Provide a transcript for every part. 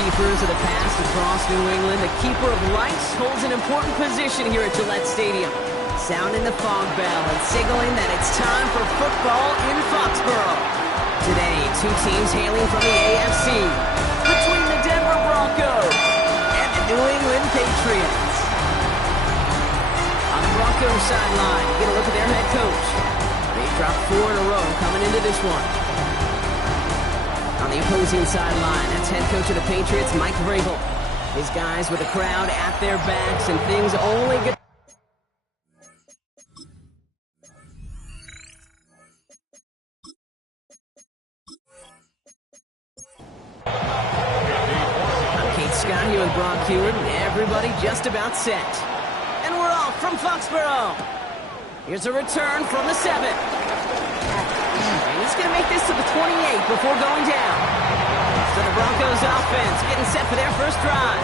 keepers of the past across New England, the keeper of rights holds an important position here at Gillette Stadium, sounding the fog bell and signaling that it's time for football in Foxborough. Today, two teams hailing from the AFC, between the Denver Broncos and the New England Patriots. On the Broncos sideline, you get a look at their head coach. They dropped 4 in a row coming into this one. On the opposing sideline, that's head coach of the Patriots, Mike Vrabel. His guys with the crowd at their backs, and things only get... I'm Kate Scott here with Brock Hewitt, and everybody just about set. And we're off from Foxborough. Here's a return from the 7. And he's going to make this to the 28 before going down. So the Broncos offense getting set for their first drive.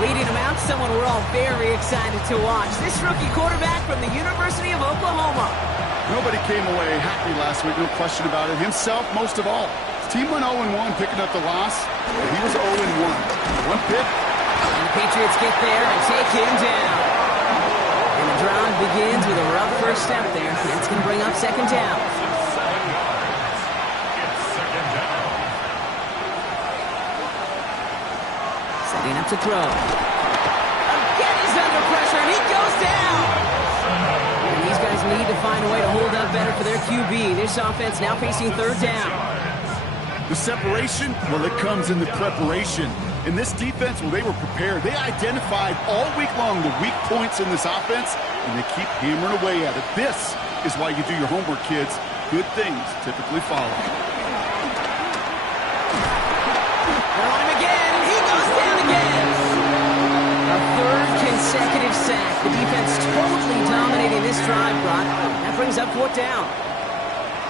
Leading them out, someone we're all very excited to watch. This rookie quarterback from the University of Oklahoma. Nobody came away happy last week, no question about it. Himself, most of all. His team went 0-1, picking up the loss. He was 0-1. One pick. And the Patriots get there and take him down. And the drive begins with a rough first step there. That's going to bring up second down. Setting up to throw. Again, he's under pressure, and he goes down. And these guys need to find a way to hold up better for their QB. This offense now facing third down. The separation, well, it comes in the preparation. In this defense, well, they were prepared. They identified all week long the weak points in this offense, and they keep hammering away at it. This is why you do your homework, kids. Good things typically follow. They're on him again, and he goes down again. A third consecutive sack. The defense totally dominating this drive, Brock. That brings up fourth down.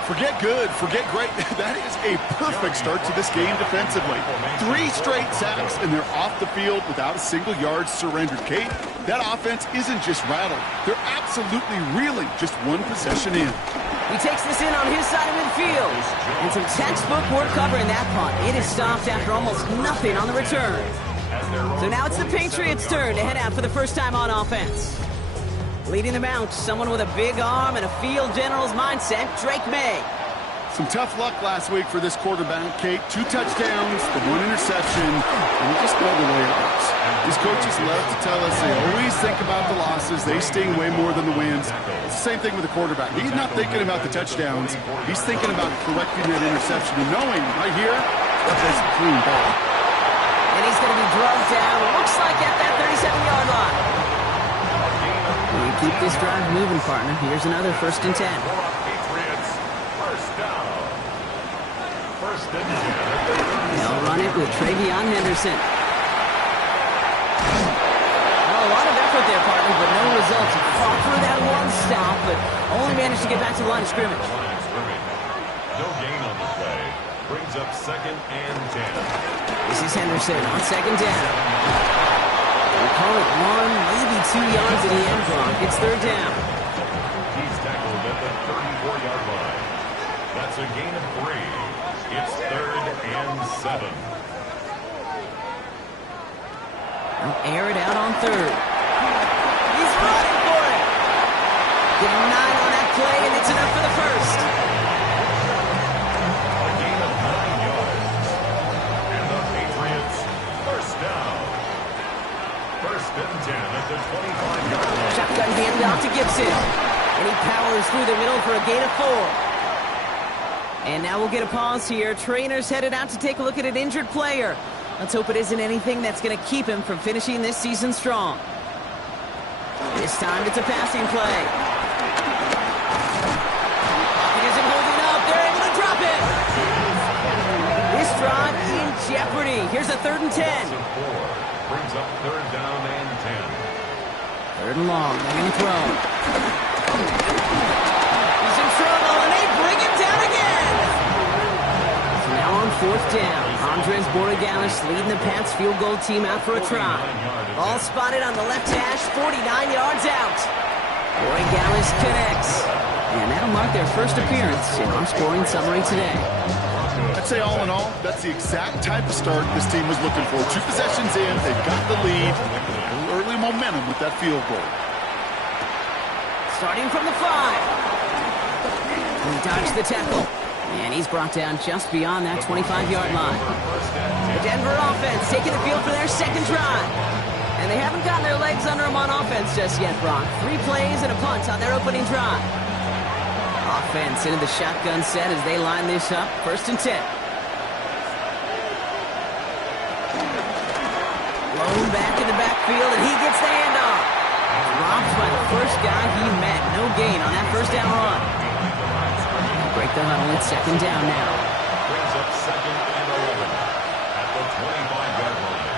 Forget good, forget great. That is a perfect start to this game defensively. 3 straight sacks, and they're off the field without a single yard surrendered. Kate, that offense isn't just rattled. They're absolutely reeling just one possession in. He takes this in on his side of midfield. And some textbook work covering that punt. It is stopped after almost nothing on the return. So now it's the Patriots' turn to head out for the first time on offense. Leading them out, someone with a big arm and a field general's mindset, Drake May. Some tough luck last week for this quarterback, Kate. 2 touchdowns, the 1 interception, and we just know the way it works. These coaches love to tell us they always think about the losses. They sting way more than the wins. It's the same thing with the quarterback. He's not thinking about the touchdowns. He's thinking about correcting that interception and knowing right here that that's a clean ball. And he's going to be drugged down, looks like at that 37-yard line. You keep this drive moving, partner. Here's another 1st and 10. They'll run it with Travion Henderson. Well, a lot of effort there, partner, but no results. He fought through that one stop, but only managed to get back to the line of scrimmage. No gain on the play. Brings up 2nd and 10. This is Henderson on 2nd down. We'll call it 1, maybe 2 yards in the end block. It's 3rd down. He's tackled at the 34-yard line. That's a gain of 3. It's 3rd and 7. They'll air it out on 3rd. He's running for it. Give him 9 on that play, and it's enough for the first. A gain of 9 yards. And the Patriots, first down. 1st and 10 at the 25-yard line. Shotgun handed off to Gibson. And he powers through the middle for a gain of 4. And now we'll get a pause here. Trainers headed out to take a look at an injured player. Let's hope it isn't anything that's going to keep him from finishing this season strong. This time it's a passing play. It isn't holding up. They're able to drop it. This drive in jeopardy. Here's a 3rd and 10. Brings up 3rd down and 10. 3rd and long. They're going to throw. He's in trouble, and they bring him down again. So now on 4th down. Andres Borregales leading the Pats field goal team out for a try. Ball spotted on the left hash, 49 yards out. Borregales connects. And that'll mark their first appearance in our scoring summary today. I'd say all in all, that's the exact type of start this team was looking for. 2 possessions in, they've got the lead. A little early momentum with that field goal. Starting from the 5. He dodged the tackle. And he's brought down just beyond that 25-yard line. The Denver offense taking the field for their second drive. And they haven't gotten their legs under them on offense just yet, Brock. 3 plays and a punt on their opening drive. Offense into the shotgun set as they line this up. 1st and 10. Blown back in the backfield, and he gets the handoff. Dropped by the first guy he met. No gain on that first down run. Break the huddle. It's 2nd down now. Brings up 2nd and 11 at the 25-yard line.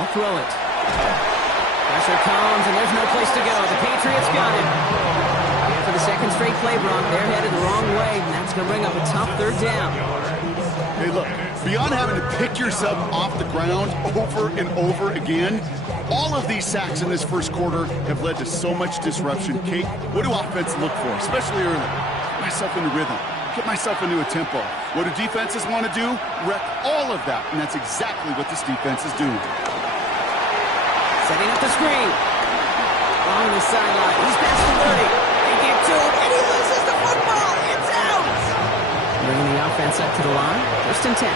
I'll throw it. Pressure comes, and there's no place to go. The Patriots got him. And for the second straight play, Brock, they're headed the wrong way, and that's going to bring up a tough 3rd down. Hey, look, beyond having to pick yourself off the ground over and over again, all of these sacks in this first quarter have led to so much disruption. Kate, what do offense look for, especially early? Get myself into rhythm. Get myself into a tempo. What do defenses want to do? Wreck all of that, and that's exactly what this defense is doing. Setting up the screen. Along the sideline. He's past the 30. They get to him, and he loses the football. It's out. Bringing the offense up to the line. 1st and 10.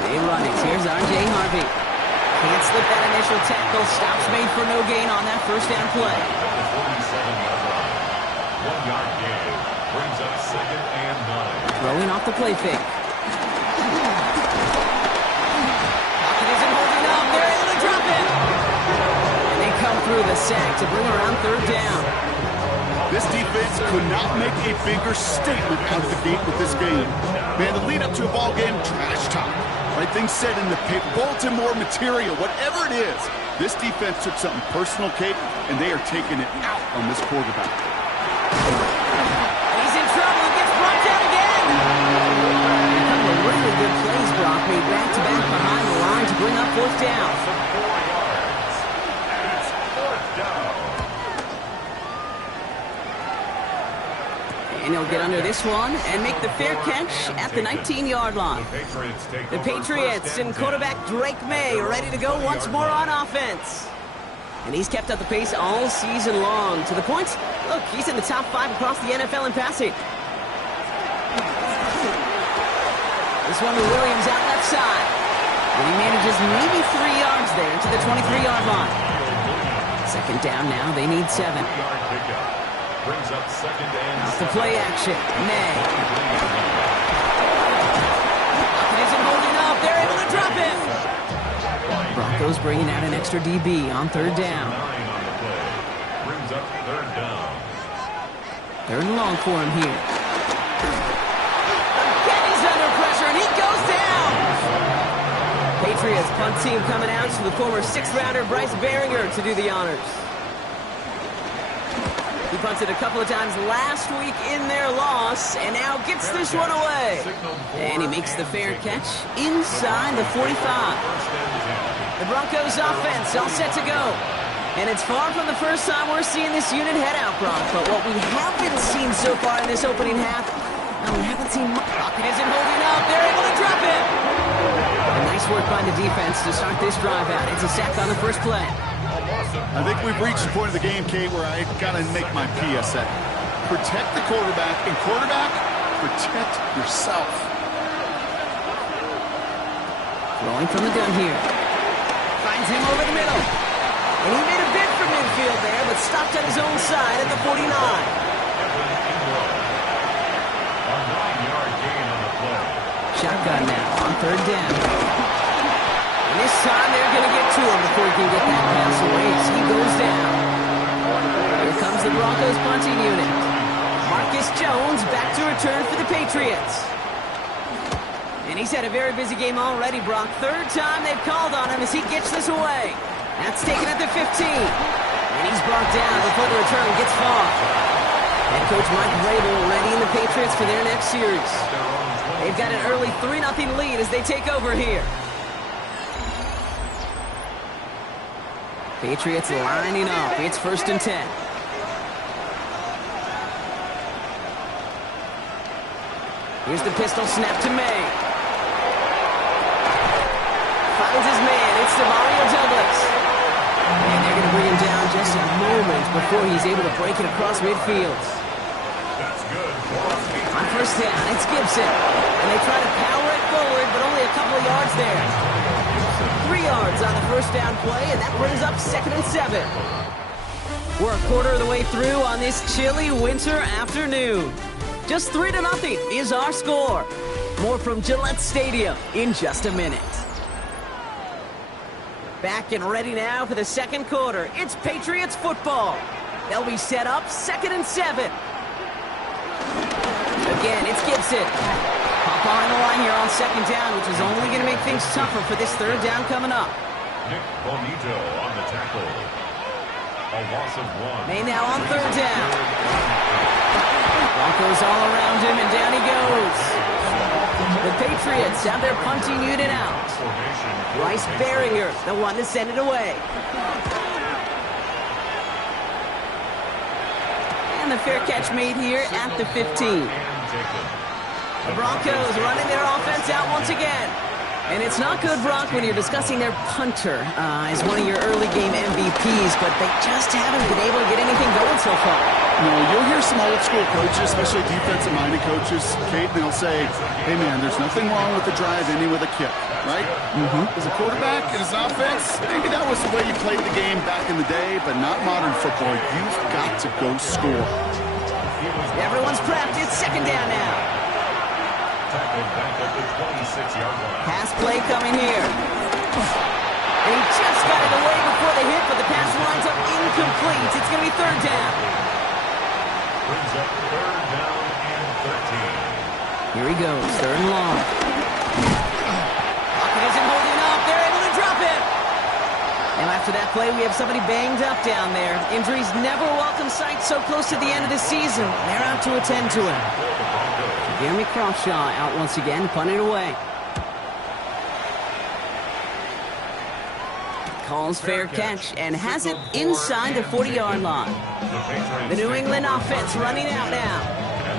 They run it. Here's R.J. Harvey. Can't slip that initial tackle. Stops made for no gain on that first down play. 1-yard gain. Brings up 2nd and 9. Throwing off the play fake. Pocket isn't holding up. They're able to drop it. And they come through the sack to bring around 3rd down. This defense could not make a bigger statement out of the gate with this game. Man, the lead up to a ball game, trash talk. Right things said in the paper, bulletin board material, whatever it is. This defense took something personal, Kate, and they are taking it out on this quarterback. He's in trouble. He gets brought down again. A couple of really good plays, Brock, made back-to-back behind the line to bring up 4th down. 4 yards. It's 4th down. And he'll get under this one and make the fair catch at the 19-yard line. The Patriots and quarterback Drake May are ready to go once more on offense. And he's kept up the pace all season long. To the point, look, he's in the top 5 across the NFL in passing. This one to Williams out left side. And he manages maybe 3 yards there to the 23-yard line. 2nd down now. They need 7. Brings up 2nd and Off the play action. May. Pocket isn't holding up. They're able to drop him. Broncos bringing out an extra DB on 3rd down. 9 on the play. Brings up 3rd down. 3rd and long for him here. Again, he's under pressure, and he goes down. Patriots punt team coming out to the former 6th-rounder Bryce Behringer to do the honors. He punted a couple of times last week in their loss, and now gets this one away. And he makes the fair catch inside the 45. The Broncos offense all set to go. And it's far from the first time we're seeing this unit head out, Brock. But what we haven't seen so far in this opening half, we haven't seen much. Pocket isn't holding up. They're able to drop it. And nice work by the defense to start this drive out. It's a sack on the first play. I think we've reached the point of the game, Kate, where I got to make my PSA. Protect the quarterback, and quarterback, protect yourself. Throwing from the gun here. Finds him over the middle. And he made a bid for midfield there, but stopped at his own side at the 49. A 9-yard gain on the play. Shotgun now on 3rd down. And this time they're going to get to him before he can get that pass away as he goes down. Here comes the Broncos punting unit. Marcus Jones back to return for the Patriots. And he's had a very busy game already, Brock. 3rd time they've called on him as he gets this away. That's taken at the 15. And he's brought down before the return gets far. Head coach Mike Vrabel readying the Patriots for their next series. They've got an early 3-0 lead as they take over here. Patriots lining up. It's 1st and 10. Here's the pistol snap to May. Finds his man. It's Mario Douglas. And they're going to bring him down just a moment before he's able to break it across midfield. That's good. On first down, it's Gibson. And they try to power it forward, but only a couple of yards there. 3 yards on the first down play, and that brings up 2nd and 7. We're a quarter of the way through on this chilly winter afternoon. Just 3-0 is our score. More from Gillette Stadium in just a minute. Back and ready now for the second quarter. It's Patriots football. They'll be set up 2nd and 7. Again, it's Gibson. Pop behind the line here on 2nd down, which is only going to make things tougher for this 3rd down coming up. Nick Bonito on the tackle. A loss of 1. May now on 3rd down. Broncos all around him, and down he goes. The Patriots have their punting unit out. Bryce Baringer, the one to send it away. And the fair catch made here at the 15. The Broncos running their offense out once again. And it's not good, Brock, when you're discussing their punter as one of your early game MVPs, but they just haven't been able to get anything going so far. No, you'll hear some old school coaches, especially defensive-minded coaches, Kate, and they'll say, hey, man, there's nothing wrong with the drive ending with a kick, right? As a quarterback in his offense, maybe that was the way you played the game back in the day, but not modern football. You've got to go score. Everyone's prepped. It's 2nd down now. Tackled back at the 26-yard line. Pass play coming here. And he just got it away before the hit, but the pass lines up incomplete. It's going to be 3rd down. Brings up 3rd down and 13. Here he goes, 3rd and long. Pocket isn't holding up. They're able to drop it. Now after that play, we have somebody banged up down there. Injuries never a welcome sight so close to the end of the season. They're out to attend to him. Jeremy Crawshaw out once again, punted away. Calls fair catch and has it inside the 40-yard line. The New England offense running out now.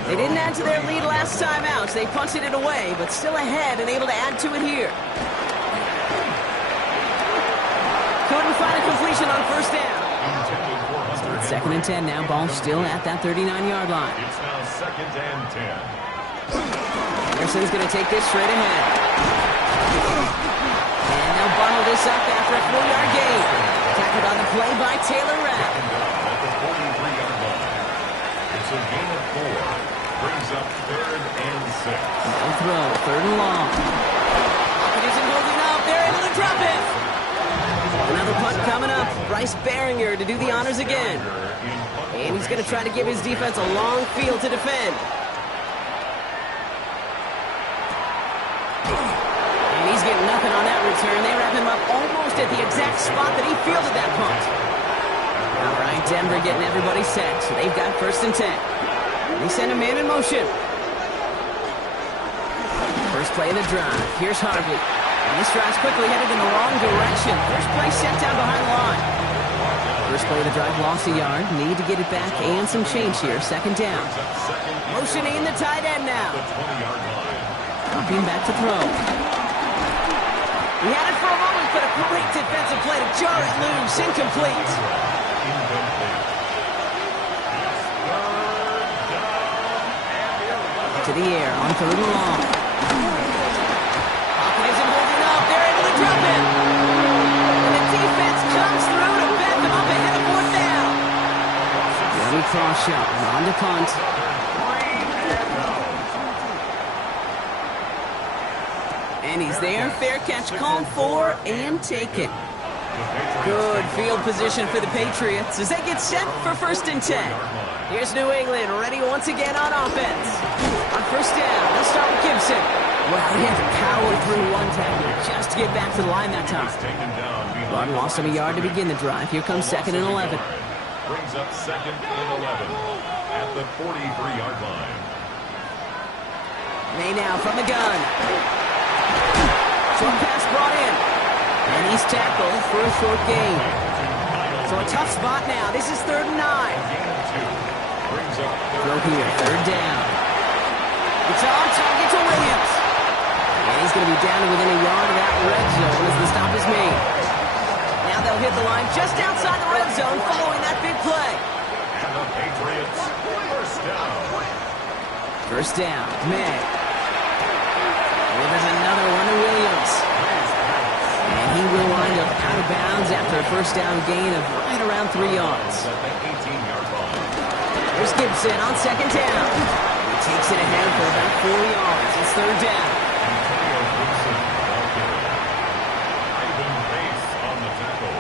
They didn't add to their lead last time out, so they punted it away, but still ahead and able to add to it here. Couldn't find a completion on first down. It's 2nd and 10 now. Ball still at that 39-yard line. It's now 2nd and 10. Anderson's going to take this straight ahead. And they'll bundle this up after a 4-yard gain. Tackled on the play by Taylor Rapp. At the 43-yard line. It's a gain of 4. Brings up 3rd and 6. No throw, 3rd and long. It isn't holding up. They're able to drop it. Another punt coming up. Bryce Baringer to do the honors again. And he's going to try to give his defense a long field to defend. And he's getting nothing on that return. They wrap him up almost at the exact spot that he fielded that punt. All right, Denver getting everybody set. So they've got 1st and 10. They send a man in motion. First play of the drive. Here's Harvey. And this drive's quickly headed in the wrong direction. First play set down behind the line. First play of the drive lost a yard. Need to get it back and some change here. 2nd down. Motioning the tight end now. Dropping back to throw. He had it for a moment, but a great defensive play to jar it loose. Incomplete. To the air on 3rd and long. Pocket isn't holding up. They're able to drop it. And the defense comes through to back them up ahead of 4th down. Jeremy Crawshaw on to punt. And he's there. Fair catch called for and taken. Good field position for the Patriots as they get set for 1st and 10. Here's New England ready once again on offense. On first down, let's start with Gibson. Well, he had to power through one tackle just to get back to the line that time. But lost him a yard to begin the drive. Here comes 2nd and 11. Brings up 2nd and 11 at the 43-yard line. May now from the gun. Short pass brought in. And he's tackled for a short gain. So a tough spot now. This is 3rd and 9. Throw here, 3rd down. It's on target to Williams. And he's going to be down to within a yard of that red zone as the stop is made. Now they'll hit the line just outside the red zone following that big play. And the Patriots, first down. First down, May. Well, there's another one to Williams. And he will wind up out of bounds after a first down gain of right around 3 yards. At the 18-yard line. There's Gibson on second down. He takes it ahead for about 4 yards. It's third down. Antonio Gibson, okay. Ivan Pace on the tackle.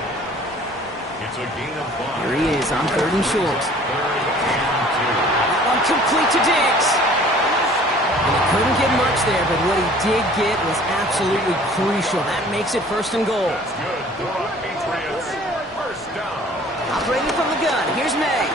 It's a gain of 5. Here he is on third and short. Third and 2. That one complete to Diggs. And he couldn't get much there, but what he did get was absolutely crucial. That makes it first and goal. That's good for the Patriots. First down. Operating from the gun, here's May.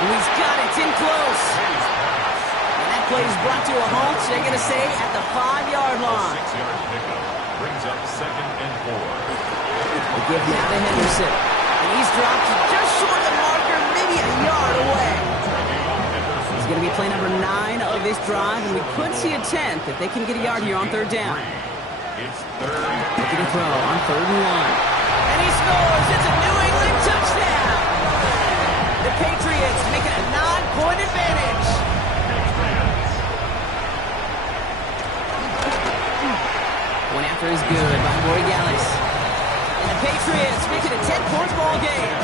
And he's got it, it's in close. And that play is brought to a halt, they're going to say, at the 5-yard line. 6-yard pickup brings up second and 4. They give now to Henderson. And he's dropped just short of the marker, maybe a yard away. He's going to be play number 9 of this drive, and we could see a 10th if they can get a yard here on third down. It's third. Looking to throw on third and 1. And he scores! It's a New England touchdown! The Patriots make it a 9-point advantage. One after is good by Borregales. And the Patriots make it a 10-point ball game.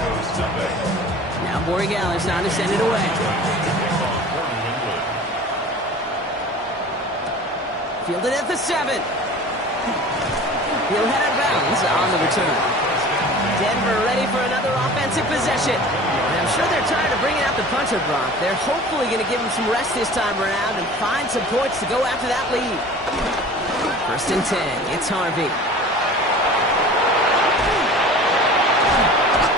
Broncos Sunday. Now Borregales on to send it away. Fielded at the 7. He'll head out of bounds on the return. Denver ready for another offensive possession. And I'm sure they're tired of bringing out the puncher, Brock. They're hopefully going to give him some rest this time around and find some points to go after that lead. First and 10. It's Harvey.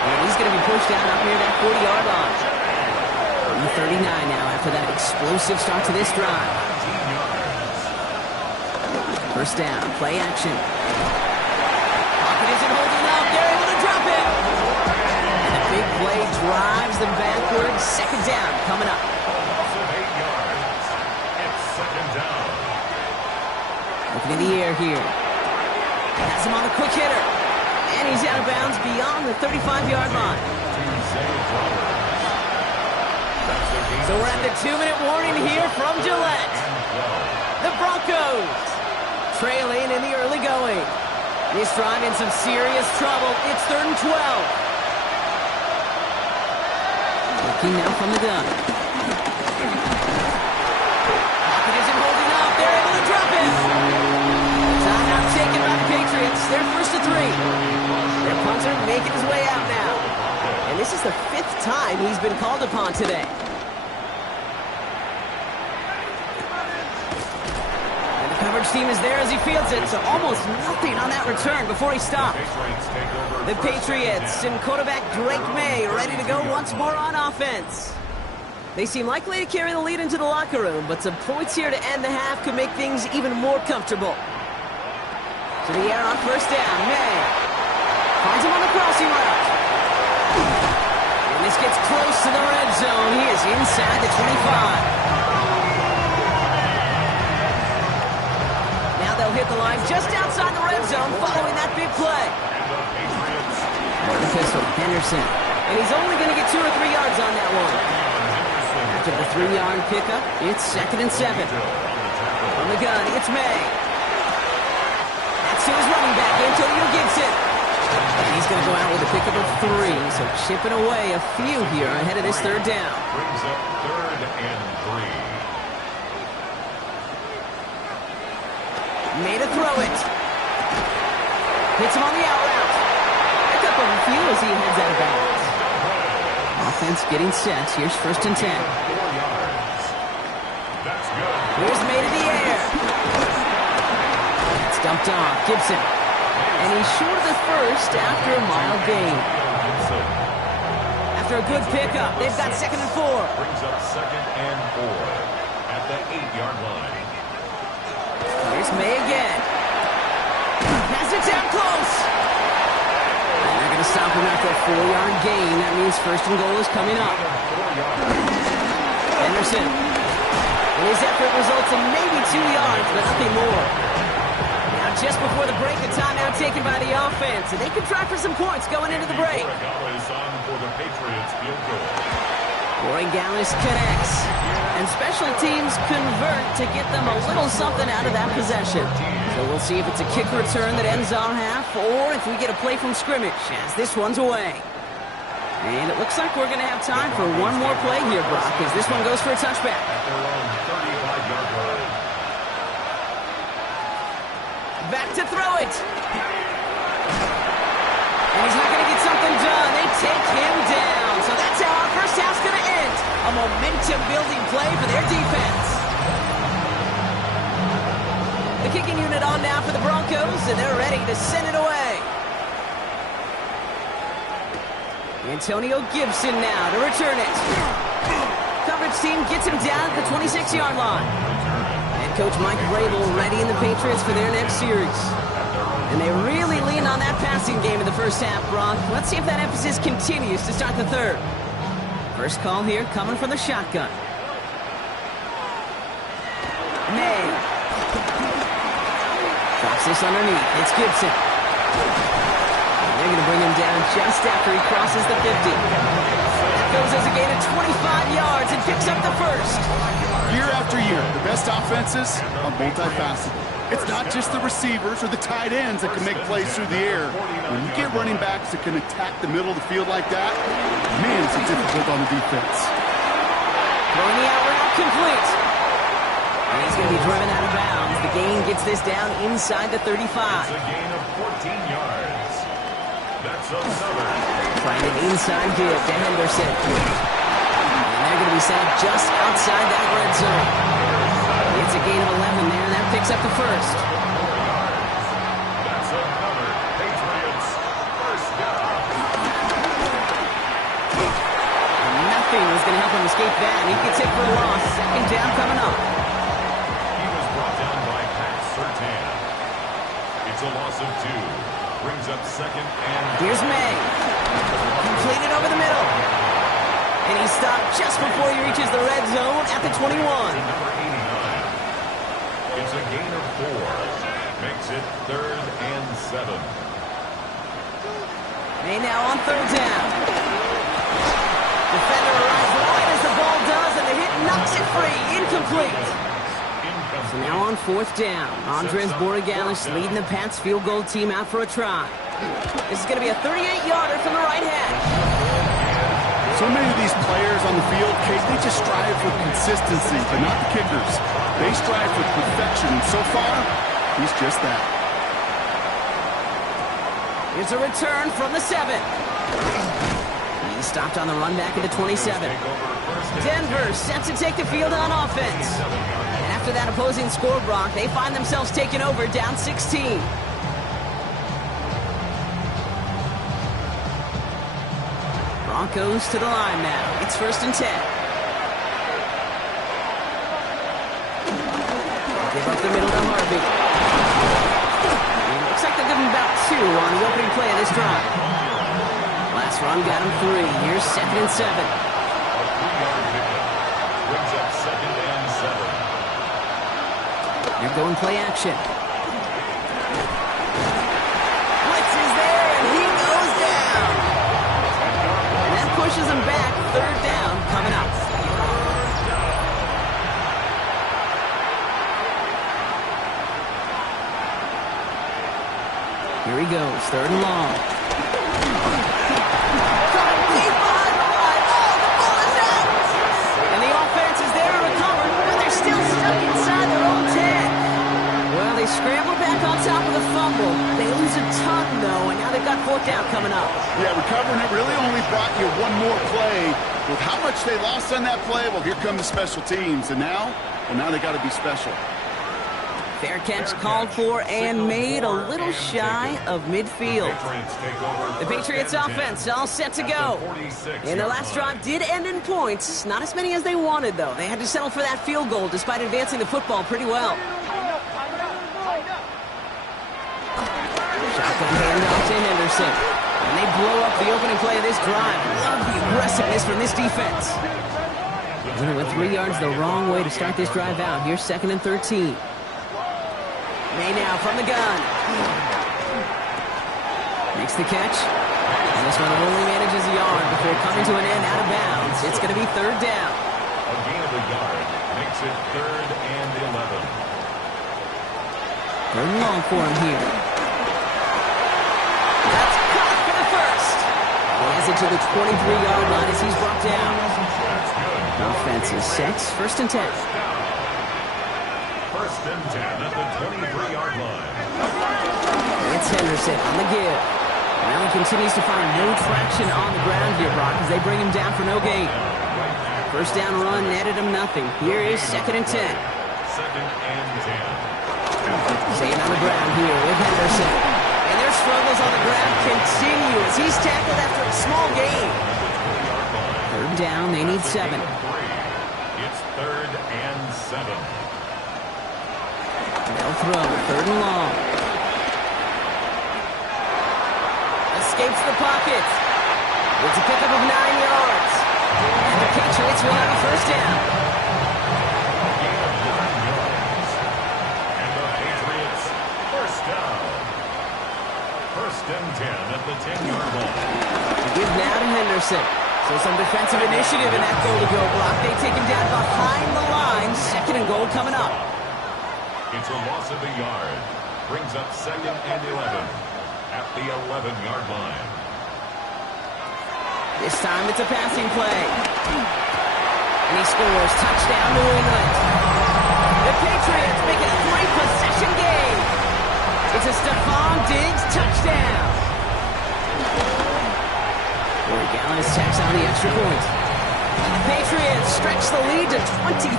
And he's going to be pushed down up near that 40-yard line. 39 now after that explosive start to this drive. First down, play action. Pocket isn't holding up. They're able to drop it. And the big play drives them backwards. Second down coming up. Loss of 8 yards. It's second down. Looking in the air here. Has him on a quick hitter. And he's out of bounds beyond the 35-yard line. So we're at the 2-minute warning here from Gillette. The Broncos trailing in the early going. This drive in some serious trouble. It's third and 12. Looking now from the gun. Pocket isn't holding up. They're able to drop it. Timeout taken by the Patriots. They're first to 3. Their punter making his way out now. And this is the 5th time he's been called upon today. Coverage team is there as he fields it, so almost nothing on that return before he stopped. The Patriots and quarterback Drake May ready to go once more on offense. They seem likely to carry the lead into the locker room, but some points here to end the half could make things even more comfortable. To the air on first down, May finds him on the crossing route. And this gets close to the red zone. He is inside the 25. They'll hit the line just outside the red zone following that big play. The pistol, Henderson. And he's only going to get 2 or 3 yards on that one. After the 3-yard pickup, it's second and 7. From the gun, it's May. That's to his running back, Antonio Gibson. And he's going to go out with a pickup of 3, so chipping away a few here ahead of this third down. Brings up third and 3. Made a throw it. Hits him on the out route. Pick up a few as he heads out of bounds. Offense getting set. Here's first and 10. 4 yards. That's good. Here's May to the air. It's dumped off. Gibson. And he's short of the first after a mild gain. After a good pickup, they've got second and 4. Brings up second and 4 at the 8-yard line. Here's May again. Has it down close. And they're going to stop him after a 4-yard gain. That means first and goal is coming up. Henderson And his effort results in maybe 2 yards, but nothing more. Now, just before the break, a timeout taken by the offense, and they can try for some points going into the break. Borregales connects, and special teams convert to get them a little something out of that possession. So we'll see if it's a kick return that ends our half, or if we get a play from scrimmage, as this one's away. And it looks like we're going to have time for one more play here, Brock, as this one goes for a touchback. Back to throw it. And he's not going to get something done. They take him down. So that's how our first half's going to end. A momentum-building play for their defense. The kicking unit on now for the Broncos, and they're ready to send it away. Antonio Gibson now to return it. Coverage team gets him down at the 26-yard line. And Coach Mike Vrabel ready in the Patriots for their next series. And they really lean on that passing game in the first half, Brock. Let's see if that emphasis continues to start the third. First call here coming from the shotgun. May. Drops this underneath. It's Gibson. They're going to bring him down just after he crosses the 50. That goes as a gain of 25 yards and picks up the first. Year after year, the best offenses are multifaceted. It's not just the receivers or the tight ends that can make plays through the air. When you get running backs that can attack the middle of the field like that, man, it's difficult on the defense. Throwing the out route complete. And he's going to be driven out of bounds. The gain gets this down inside the 35. It's a gain of 14 yards. That's another. Trying an inside give to Henderson. And they're going to be set up just outside that red zone. It's a gain of 11 there, and that picks up the first. That's another Patriots first down. And nothing was going to help him escape that. He gets hit for a loss. Second down coming up. He was brought down by Pat Surtain. It's a loss of 2. Brings up second and... Here's May. Completed over the middle. And he stopped just before he reaches the red zone at the 21. Number 89. It's a gain of 4. Makes it 3rd and 7. May now on 3rd down. Defender arrives right as the ball does, and the hit knocks it free. Incomplete. So now on 4th down, Andres Borregales leading the Pats field goal team out for a try. This is going to be a 38-yarder from the right hash. So many of these players on the field, Kate, they just strive for consistency, but not the kickers. They strive for perfection, and so far, he's just that. Here's a return from the 7. He stopped on the run back at the 27. Denver set to take the field on offense. And after that opposing score, Brock, they find themselves taking over down 16. Broncos to the line now. It's 1st and 10. Give up the middle to Harvey. Looks like they'll give him about 2 on the opening play of this drive. Last run got him 3. Here's 2nd and 7. Brings up 2nd and 7. They're going play action. Blitz is there, and he goes down. And that pushes him back. 3rd down coming up. Here he goes, 3rd and long. Caught deep behind the line. Oh, the ball is out. And the offense is there to recover, but they're still stuck inside their own 10. Well, they scramble back on top of the fumble. They lose a ton, though, and now they've got 4th down coming up. Yeah, recovering it really only brought you one more play. With how much they lost on that play, well, here come the special teams. And now they got to be special. Fair catch called for and made a little shy of midfield. The Patriots offense all set to go. And their last drive did end in points. Not as many as they wanted, though. They had to settle for that field goal despite advancing the football pretty well. Shotgun handoff to Henderson. And they blow up the opening play of this drive. Love the aggressiveness from this defense. They went 3 yards the wrong way to start this drive out. Here's 2nd and 13. May now from the gun. Makes the catch. And this one only manages a yard before coming to an end out of bounds. It's going to be 3rd down. A gain of a yard makes it 3rd and 11. 3rd and long for him here. That's caught for the first. He has it to the 23-yard line as he's brought down. Offense is set. 1st and 10. 1st and 10 at the 23-yard line. It's Henderson on the give. Now he continues to find no traction on the ground here, Brock, as they bring him down for no gain. 1st down run netted him nothing. Here is 2nd and 10. 2nd and 10. Staying on the ground here with Henderson. And their struggles on the ground continue as he's tackled after a small gain. 3rd down, they need 7. It's 3rd and 7. They'll throw, 3rd and long. Escapes the pocket. It's a pickup of 9 yards. And the Patriots will have a 1st down. Gain of 9 yards. And the Patriots, 1st down. 1st and 10 at the 10-yard line. Give now to Henderson. So some defensive initiative in that goal-to-go block. They take him down behind the line. 2nd and goal coming up. It's a loss of a yard. Brings up 2nd and 11 at the 11-yard line. This time it's a passing play. And he scores. Touchdown, New England. The Patriots make it a 3-possession game. It's a Stephon Diggs touchdown. Corey Gallis tacks on the extra point. Patriots stretch the lead to 23.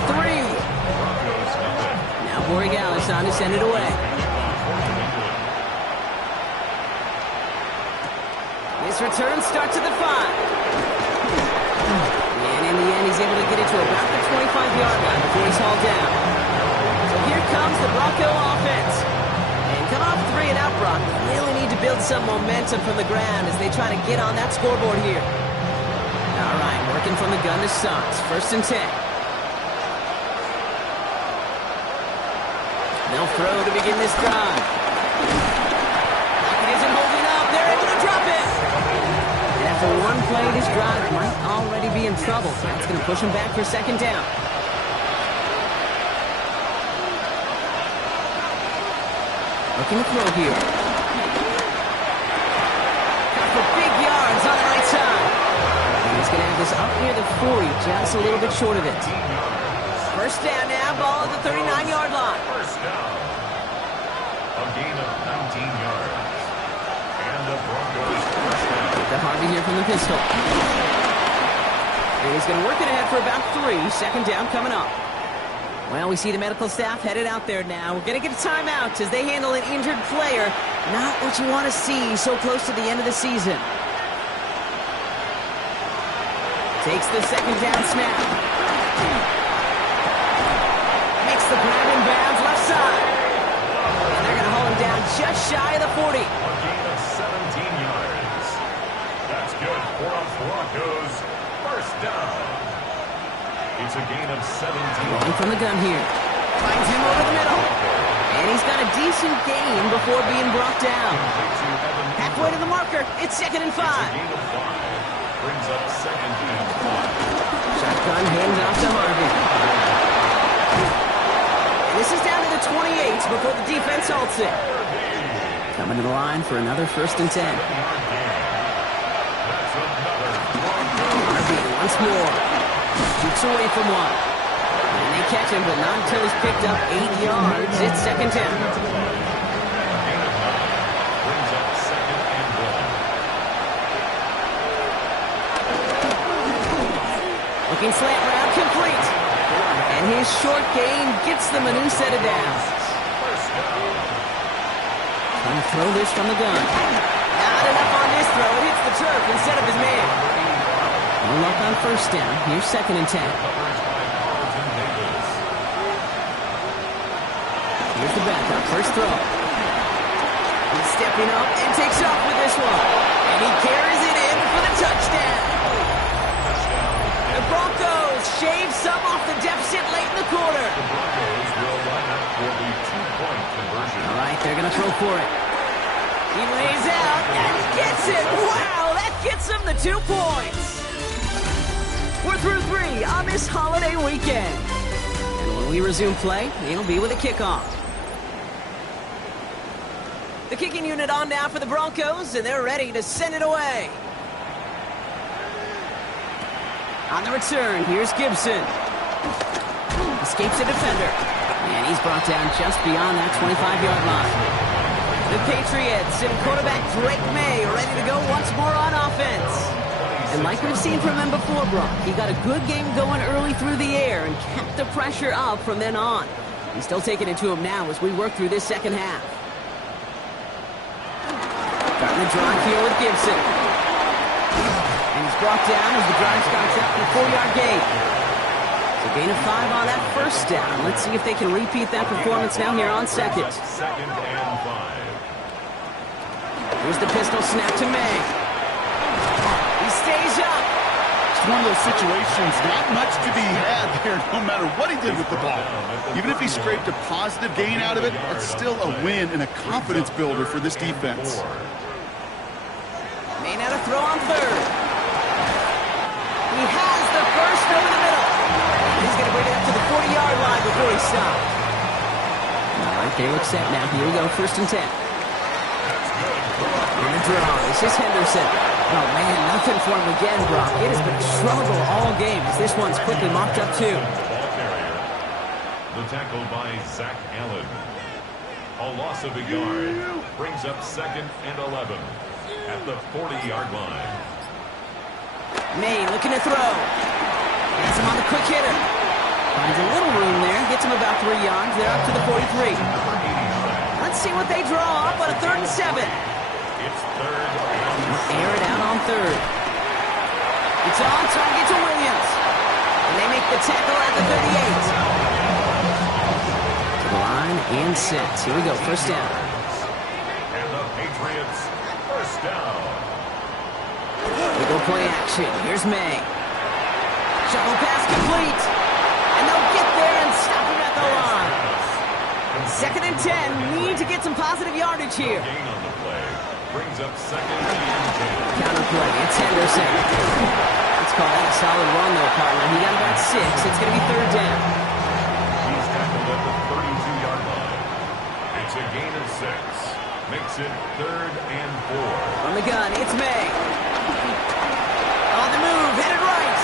Now Corey Gallis on to send it away. This return starts at the 5. And in the end, he's able to get it to about the 25-yard line before he's hauled down. So here comes the Bronco offense. And coming off 3 and out, Brock, really need to build some momentum from the ground as they try to get on that scoreboard here. All right, working from the gun to Sons. 1st and 10. They'll throw to begin this drive. Pocket isn't holding up. They're able to drop it. And after one play, this drive might already be in trouble. That's going to push him back for 2nd down. Looking to throw here. Got for big yards on the right side. And he's going to have this up near the 40, just a little bit short of it. 1st down now, ball at the 39-yard line. 1st down. A gain of 19 yards. And the Broncos 1st down. The Harvey here from the pistol. And he's going to work it ahead for about 3. 2nd down coming up. Well, we see the medical staff headed out there now. We're going to get a timeout as they handle an injured player. Not what you want to see so close to the end of the season. Takes the 2nd down snap. Makes the grab in bounds left side. And they're going to hold him down just shy of the 40. A gain of 17 yards. That's good for a Broncos 1st down. It's a gain of 17. Rolling from the gun here. Finds him over the middle. And he's got a decent gain before being brought down. Halfway to the marker. It's 2nd and 5. It's a gain of 5. Brings up 2nd and 5. Shotgun hands off to Harvey. And this is down to the 28 before the defense halts it. Coming to the line for another 1st and 10. Harvey once more. Shoots away from one. And they catch him, but not until he's picked up 8 yards. It's 2nd down. Brings up 2nd and 1. Looking slant route, complete. And his short gain gets them a new set of downs. 1st down. Trying to throw this from the gun. Not enough on this throw. It hits the turf instead of his man. No luck on 1st down. Here's 2nd and 10. Here's the backup. First throw. He's stepping up and takes off with this one. And he carries it in for the touchdown. The Broncos shave throw for it. He lays out and gets it. Wow, that gets him the 2 points. We're through 3 on this holiday weekend. And when we resume play, it'll be with a kickoff. The kicking unit on now for the Broncos, and they're ready to send it away. On the return, here's Gibson. Escapes a defender. And he's brought down just beyond that 25-yard line. The Patriots and quarterback Drake May are ready to go once more on offense. And like we've seen from him before, Brock, he got a good game going early through the air and kept the pressure up from then on. He's still taking it to him now as we work through this second half. Starting the drive here with Gibson. And he's brought down as the drive starts up the 4-yard gain. So gain of 5 on that first down. Let's see if they can repeat that performance now here on second. Second and 5. Here's the pistol snap to May. He stays up. It's one of those situations, not much to be had there, no matter what he did with the ball. Even if he scraped a positive gain out of it, it's still a win and a confidence builder for this defense. May now to throw on third. He has the first over the middle. He's going to bring it up to the 40-yard line before he stops. All right, they look set now. Here we go, 1st and 10. And the draw. This is Henderson. Oh, man, nothing for him again, Brock. It has been a struggle all game as this one's quickly mopped up, too. The tackle by Zach Allen. A loss of a yard brings up 2nd and 11 at the 40-yard line. May looking to throw. Has him on the quick hitter. Finds a little room there. Gets him about 3 yards. They're up to the 43. Let's see what they draw up on a 3rd and 7. It's 3rd and 7. Air it out on 3rd. It's on target to Williams. And they make the tackle at the 38. To the line and set. Here we go. 1st down. And the Patriots, 1st down. We go play action. Here's May. Shovel pass complete. And they'll get there and stop him at the line. 2nd and 10. Need to get some positive yardage here. Gain on the play brings up 2nd and 10. Counter play. It's Henderson. Let's call that a solid run, though, partner. He got about 6. It's going to be 3rd down. He's tackled at the 32-yard line. It's a gain of 6. Makes it 3rd and 4. From the gun, it's May. On the move, headed right.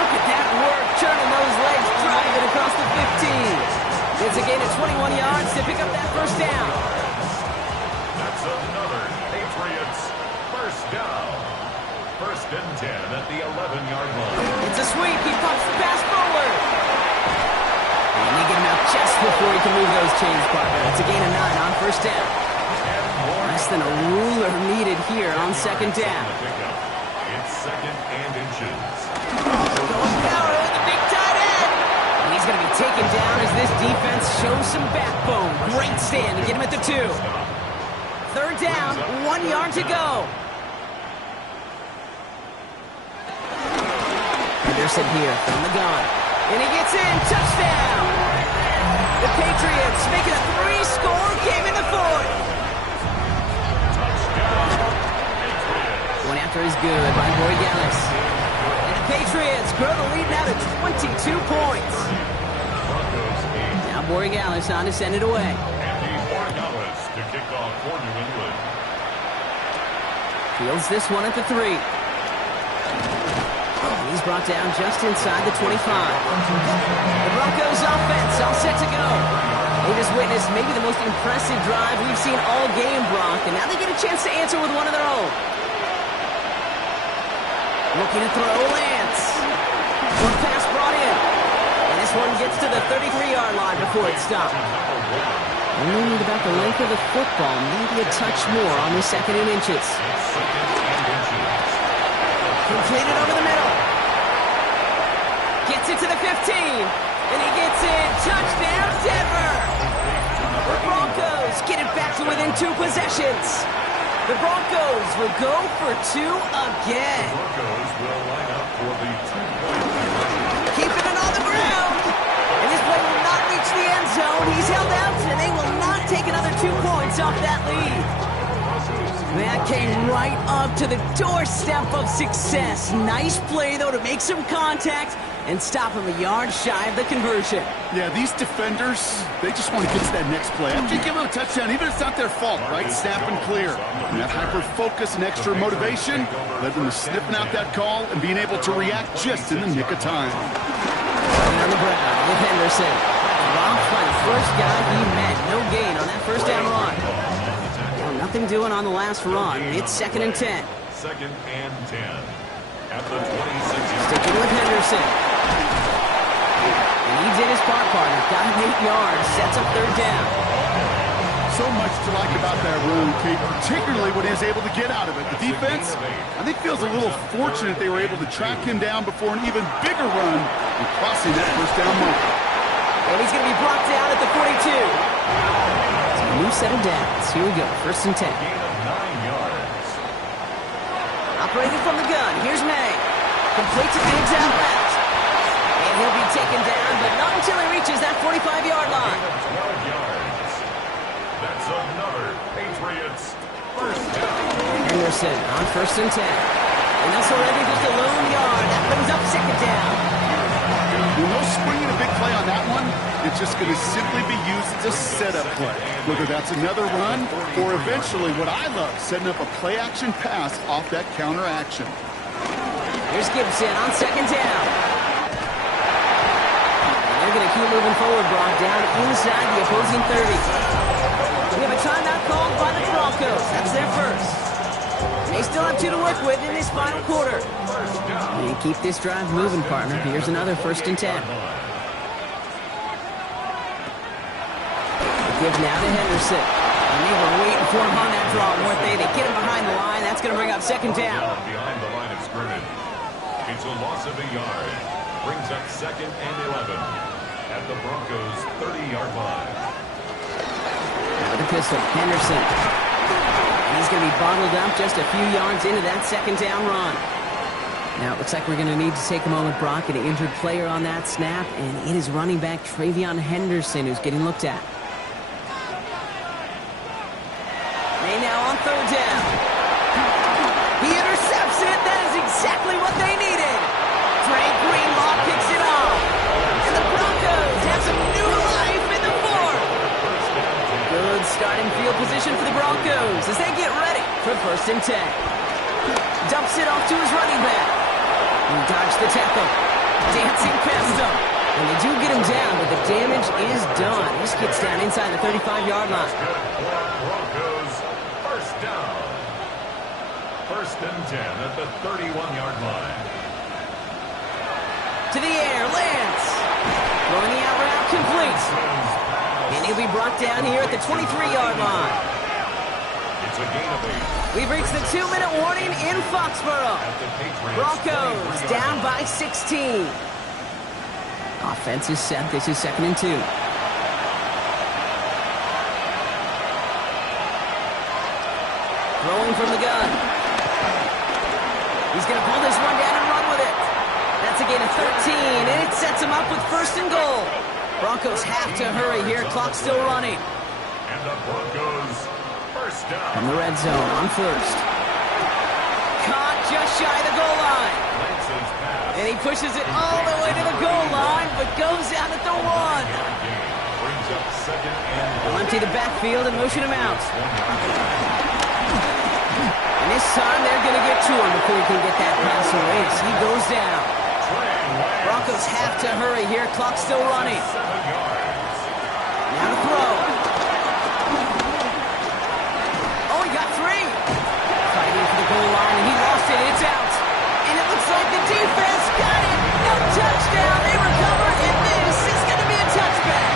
Look at that work, turning those legs, driving across the 15. It's a gain of 21 yards to pick up that 1st down. That's another Patriots 1st down. 1st and 10 at the 11-yard line. It's a sweep. He pumps the pass forward. And they get him out just before he can move those chains, partner. It's a gain of 9 on 1st down. Less than a ruler needed here on 2nd down. It's 2nd and inches. Going power with the big tight end. And he's going to be taken down as this defense shows some backbone. Great stand to get him at the 2. 3rd down, 1 yard to go. Henderson here from the gun. And he gets in. Touchdown. The Patriots making a 3-score game in the 4th. One after is good by Borregales. And the Patriots grow the lead now to 22 points. Now Borregales on to send it away. Andy Borregales to kick off for New England. Fields this one at the 3. He's brought down just inside the 25. The Broncos offense all set to go. They just witnessed maybe the most impressive drive we've seen all game, Brock, and now they get a chance to answer with one of their own. Looking to throw, Lance. One pass brought in. And this one gets to the 33-yard line before it stopped. Only need about the length of the football, maybe a touch more on the 2nd and inches. Completed over the middle. Gets it to the 15. And he gets in. Touchdown, Denver. The Broncos get it back to within 2 possessions. The Broncos will go for 2 again. Broncos will line up for the 2-point. Keeping it on the ground. And this play will not reach the end zone. He's held out, and they will not take another 2 points off off that lead. That came right up to the doorstep of success. Nice play, though, to make some contact and stop him a yard shy of the conversion. Yeah, these defenders, they just want to get to that next play. After you give them a touchdown, even if it's not their fault, right? Snap and clear. And that hyper-focus and extra motivation led them to sniffing out that call and being able to react just in the nick of time. On the ground with Henderson. Robbed by the first guy he met. No gain on that first down run. Well, nothing doing on the last run. It's 2nd and 10. 2nd and 10. At the 26. Sticking with Henderson. And he did his part, partner. Got him 8 yards. Sets up 3rd down. So much to like about that run, Kate, particularly when he was able to get out of it. The defense, I think, feels a little fortunate they were able to track him down before an even bigger run and crossing that first down moment. And he's going to be brought down at the 42. So a new set of downs. Here we go. 1st and 10. Gain of 9 yards. Operating from the gun. Here's May. Complete to Diggs out left. And he'll be taken down, but not until he reaches that 45-yard line. 12 yards. That's another Patriots first down. Henderson on 1st and 10. And that's already just a lone yard. That brings up 2nd down. With no springing a big play on that one, it's just going to simply be used as a setup play. Whether that's another run or eventually what I love, setting up a play-action pass off that counter action. Here's Gibson on 2nd down. And they're going to keep moving forward, Brock, down inside the opposing 30. We have a timeout called by the Broncos. That's their first. They still have 2 to work with in this final quarter. And keep this drive moving, partner. Here's another 1st and 10. Give now to Henderson. And they were waiting for him on that draw, weren't they? They get him behind the line. That's going to bring up 2nd down. Behind the line of scrimmage. It's a loss of a yard. Brings up 2nd and 11 at the Broncos' 30-yard line. Now with the pistol, Henderson. And he's going to be bottled up just a few yards into that 2nd down run. Now it looks like we're going to need to take a moment, Brock, an injured player on that snap, and it is running back Travion Henderson who's getting looked at. They now on 3rd down. He intercepts it. That is exactly what they needed. Frank Greenlaw picks it off. And the Broncos have some new life in the 4th. Good starting field position for the Broncos as they get ready for 1st and 10. Dumps it off to his running back. He dodged the tackle. Dancing past him. And they do get him down, but the damage is done. This gets down inside the 35-yard line. Broncos first down. 1st and 10 at the 31-yard line. To the air, Lance. Throwing the out route complete. And he'll be brought down here at the 23-yard line. It's a gain of 8. We've reached the 2-minute warning in Foxborough. Broncos down by 16. Offense is set. This is 2nd and 2. Throwing from the gun. He's going to pull this one down and run with it. That's a gain of 13, and it sets him up with 1st and goal. Broncos have to hurry here. Clock's still running. And the Broncos first down. From the red zone on 1st. Caught just shy of the goal line. And he pushes it all the way to the goal line, but goes out at the 1. Brings up 2nd and They'll empty the backfield and motion him out. And this time they're going to get to him before he can get that pass away as he goes down. Broncos have to hurry here. Clock's still running. Now to throw. Oh, he got 3. Fighting for the goal line, and he lost it. It's out. And it looks like the defense got it. No touchdown. They recover, and this is going to be a touchback.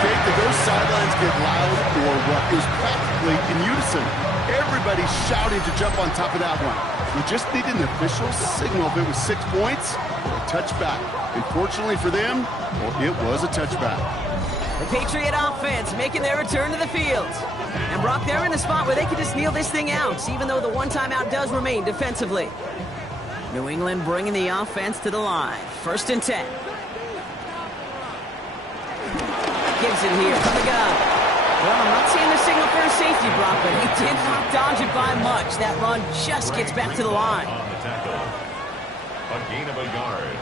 Kate, did those sidelines get loud or what? It was practically in unison. Everybody shouting to jump on top of that one. We just needed an official signal if it was 6 points or a touchback. Unfortunately for them, well, it was a touchback. The Patriot offense making their return to the field. And Brock, they're in a spot where they can just kneel this thing out, even though the one timeout does remain defensively. New England bringing the offense to the line. 1st and 10. Gibson here from the gun. Well, I'm not seeing the signal for a safety, Brock, but he did not dodge it by much. That run just gets back to the line. On the tackle. A gain of a yard.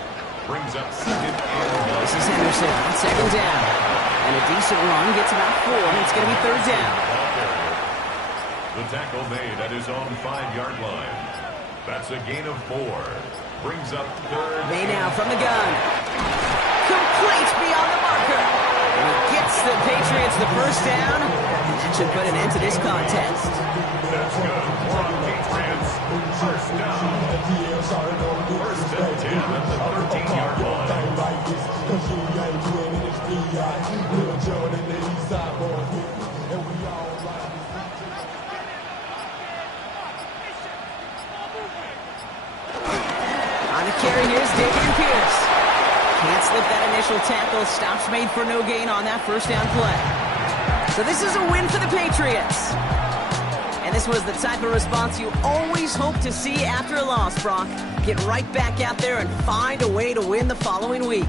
Brings up second and This is Henderson on second down. And a decent run gets about 4, and it's going to be third down. The tackle made at his own 5-yard line. That's a gain of 4. Brings up third. May now from the gun. Complete beyond the marker. And he gets the Patriots the first down. And that should put an end to this contest. That's good for the Patriots. First down. First and 10 at the 13-yard line. On the carry, here's David Pierce. Can't slip that initial tackle. Stops made for no gain on that first down play. So this is a win for the Patriots. And this was the type of response you always hope to see after a loss, Brock. Get right back out there and find a way to win the following week.